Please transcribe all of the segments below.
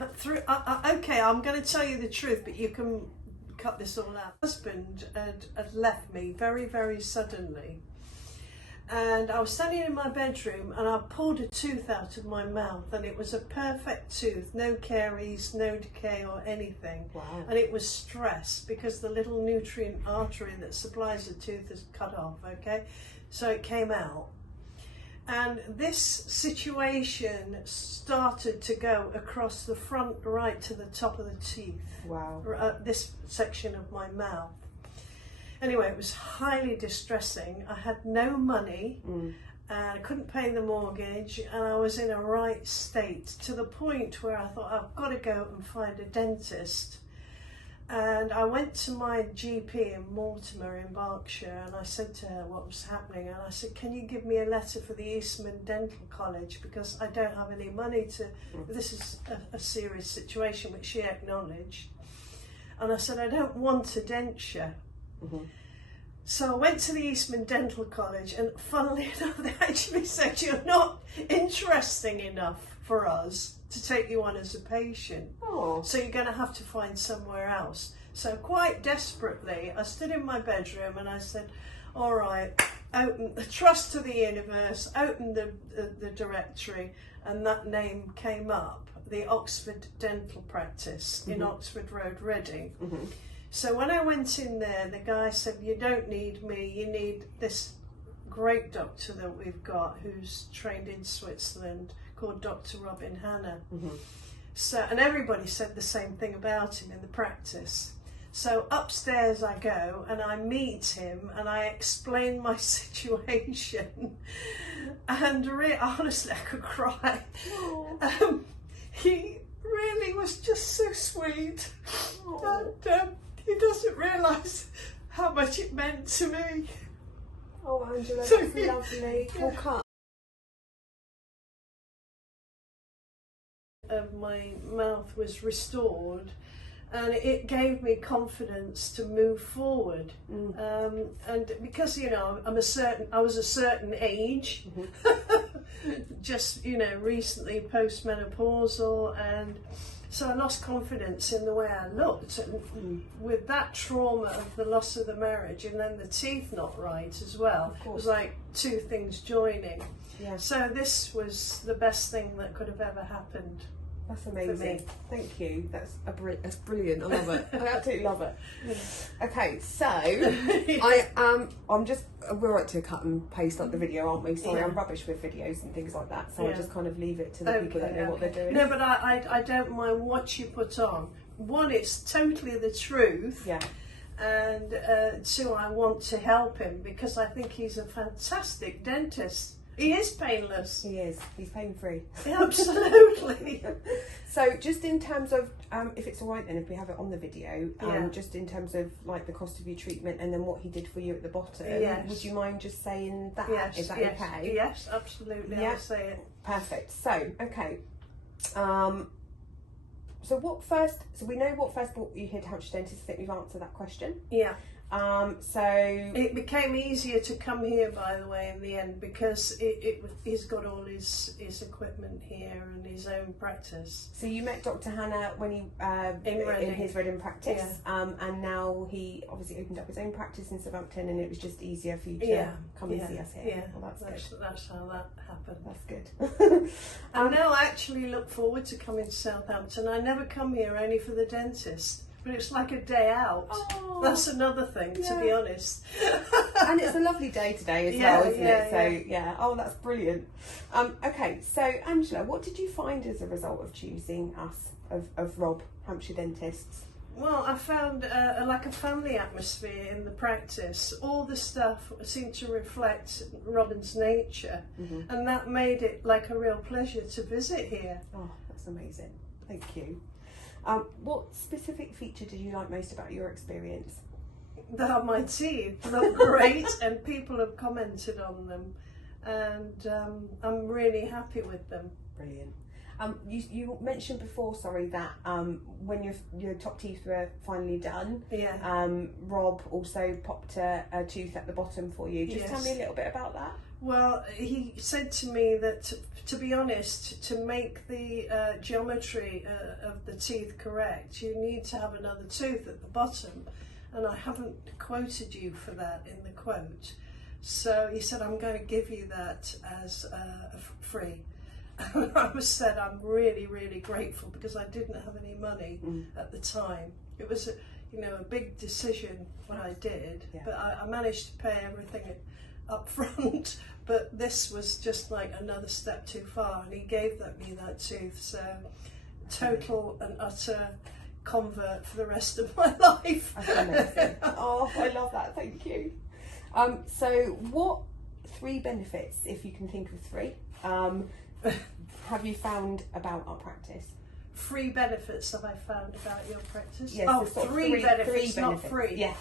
Okay, I'm going to tell you the truth, but you can cut this all out. My husband had left me very, very suddenly. And I was standing in my bedroom and I pulled a tooth out of my mouth, and it was a perfect tooth, no caries, no decay or anything. Wow. And it was stressed because the little nutrient artery that supplies the tooth is cut off, okay? So it came out. And this situation started to go across the front right to the top of the teeth. Wow. This section of my mouth. Anyway, it was highly distressing. I had no money, and I couldn't pay the mortgage, and I was in a right state, to the point where I thought, I've got to go and find a dentist. And I went to my GP in Mortimer in Berkshire, and I said to her what was happening, and I said, can you give me a letter for the Eastman Dental College, because I don't have any money to, this is a serious situation, which she acknowledged. And I said, I don't want a denture. So I went to the Eastman Dental College, and funnily enough, they actually said, you're not interesting enough for us to take you on as a patient. Oh. So you're going to have to find somewhere else. So quite desperately, I stood in my bedroom and I said, all right, open the trust to the universe, open the directory, and that name came up, the Oxford Dental Practice in Oxford Road, Reading. So when I went in there, the guy said, you don't need me, you need this great doctor that we've got who's trained in Switzerland, called Dr Robin Hanna. So, and everybody said the same thing about him in the practice. So upstairs I go and I meet him and I explain my situation, and honestly I could cry. He really was just so sweet. And he doesn't realise how much it meant to me. Oh, Angela, that's lovely. We'll cut. Of my mouth was restored, and it gave me confidence to move forward. And because, you know, I was a certain age, just, you know, recently postmenopausal, and so I lost confidence in the way I looked, and with that trauma of the loss of the marriage and then the teeth not right as well, it was like two things joining. Yeah. So this was the best thing that could have ever happened. That's amazing. Thank you. That's brilliant. I love it. I absolutely love it. Okay, so I'm just, we're right to cut and paste like the video, aren't we? Sorry, I'm rubbish with videos and things like that, so I just kind of leave it to the people that know what they're doing. No, but I don't mind what you put on. One, it's totally the truth. Yeah. And two, I want to help him because I think he's a fantastic dentist. He is painless. He is. He's pain-free. Yeah, absolutely. So just in terms of, if it's all right then, if we have it on the video, just in terms of like the cost of your treatment and then what he did for you at the bottom, would you mind just saying that? Yes, is that okay? Yes, absolutely. Yeah. I'll say it. Perfect. So, okay. So we know what first brought you here to Hampshire Dentists. I think we've answered that question. Yeah. So it became easier to come here, by the way, in the end, because he's got all his equipment here and his own practice. So you met Dr Hanna when he in his Reading practice, and now he obviously opened up his own practice in Southampton, and it was just easier for you to come and see us here. Yeah, well, that's good. That's how that happened. That's good. And now I actually look forward to coming to Southampton. I never come here only for the dentist. But it's like a day out. Oh, that's another thing, to be honest. And it's a lovely day today as well, isn't it? So oh, that's brilliant. Okay, so Angela, what did you find as a result of choosing us, of Rob, Hampshire Dentists? Well, I found like a family atmosphere in the practice. All the stuff seemed to reflect Robin's nature, and that made it like a real pleasure to visit here. Oh, that's amazing. Thank you. What specific feature did you like most about your experience? That my teeth look great, and people have commented on them, and I'm really happy with them. Brilliant. You mentioned before, sorry, that when your top teeth were finally done, Rob also popped a tooth at the bottom for you. Just tell me a little bit about that. Well, he said to me that, to be honest, to make the geometry of the teeth correct, you need to have another tooth at the bottom, and I haven't quoted you for that in the quote. So he said, I'm going to give you that as free. And I said, I'm really, really grateful, because I didn't have any money at the time. It was a big decision what I did, but I managed to pay everything up front, but this was just like another step too far, and he gave me that tooth. So total and utter convert for the rest of my life. That's amazing. Oh, I love that, thank you. So what 3 benefits, if you can think of 3, have you found about our practice? 3 benefits have I found about your practice? Yes, oh, 3 benefits, not 3. Yeah.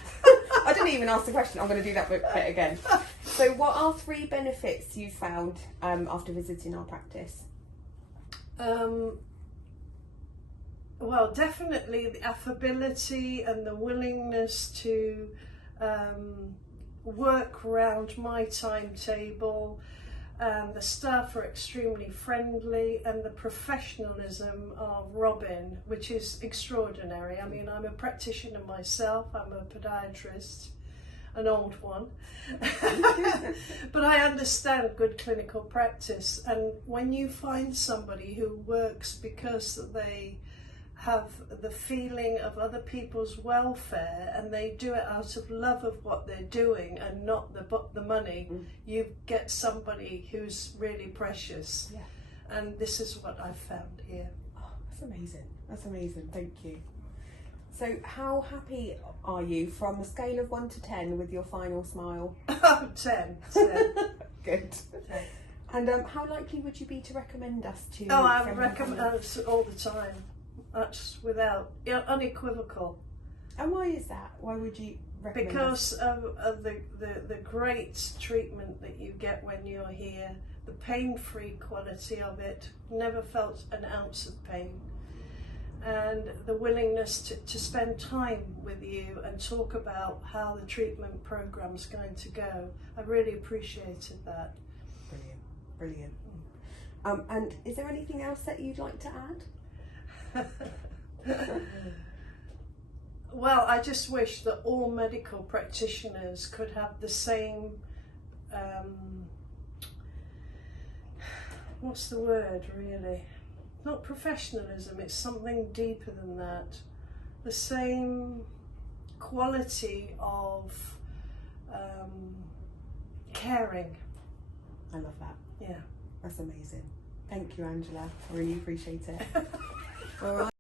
I didn't even ask the question. I'm going to do that bit again. So what are 3 benefits you found after visiting our practice? Well, definitely the affability and the willingness to work around my timetable. The staff are extremely friendly, and the professionalism of Robin, which is extraordinary. I mean, I'm a practitioner myself, I'm a podiatrist, an old one, but I understand good clinical practice, and when you find somebody who works because they have the feeling of other people's welfare, and they do it out of love of what they're doing and not the money, you get somebody who's really precious. And this is what I've found here. Oh, that's amazing. That's amazing. Thank you. So how happy are you from a scale of 1 to 10 with your final smile? 10. Good. And how likely would you be to recommend us to? Oh, I would recommend us all the time. That's without, unequivocal. And why is that? Why would you recommend Because of the great treatment that you get when you're here, the pain-free quality of it, never felt an ounce of pain, and the willingness to spend time with you and talk about how the treatment program's going to go. I really appreciated that. Brilliant, brilliant. And is there anything else that you'd like to add? Well, I just wish that all medical practitioners could have the same, what's the word really? Not professionalism, it's something deeper than that. The same quality of caring. I love that. Yeah. That's amazing. Thank you, Angela. I really appreciate it. All right.